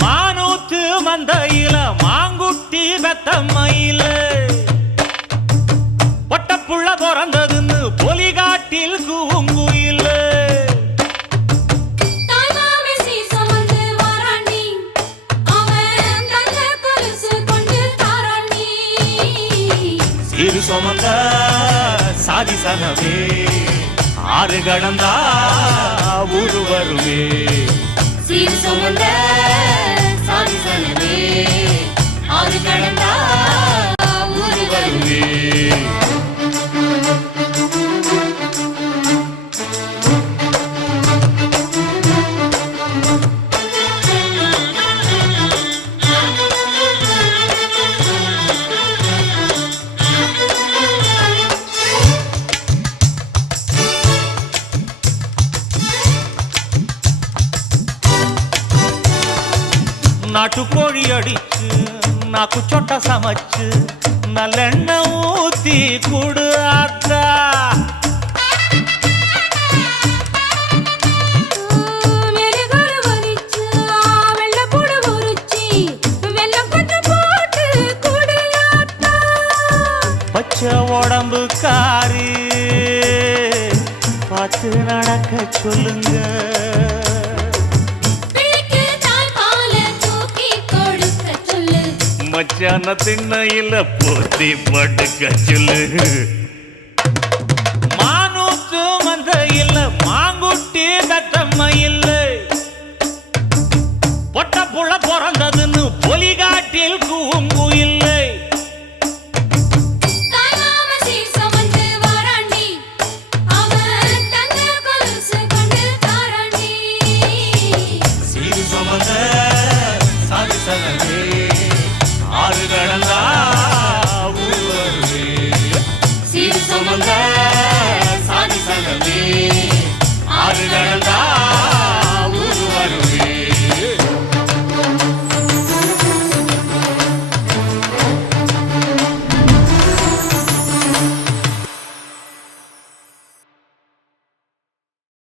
மானூத்து மந்தையில மாங்குட்டி வெத்தம்மையில பொட்டப்புள்ள பிறந்ததுன்னு பொலிகாட்டில் கூங்குயில இரு சுமந்த சாதி சனவே ஆறு கடந்தா ஊரு வருவே சீர் சுமந்த சாதி சனவே ஆறு கடந்தா ஊரு வருவே நாட்டுக்கோழி அடிச்சு நாக்கு சொட்ட சமைச்சு நல்லெண்ணெய் ஊத்தி குடு ஆத்தா பச்சை உடம்பு காரி பார்த்து நடக்க சொல்லுங்க மச்சான திண்ணையில போத்தி படுக்க சொல்லு மானூத்து மந்தையில மாங்குட்டி தத்தம்மையில பொட்ட புள்ள பிறந்ததுன்னு பொலிகாட்டில் கூங்குயில்லை ஆறு கடந்தா ஊரு வருவே சீர் சுமந்த சாதி சனவே ஆறு கடந்தா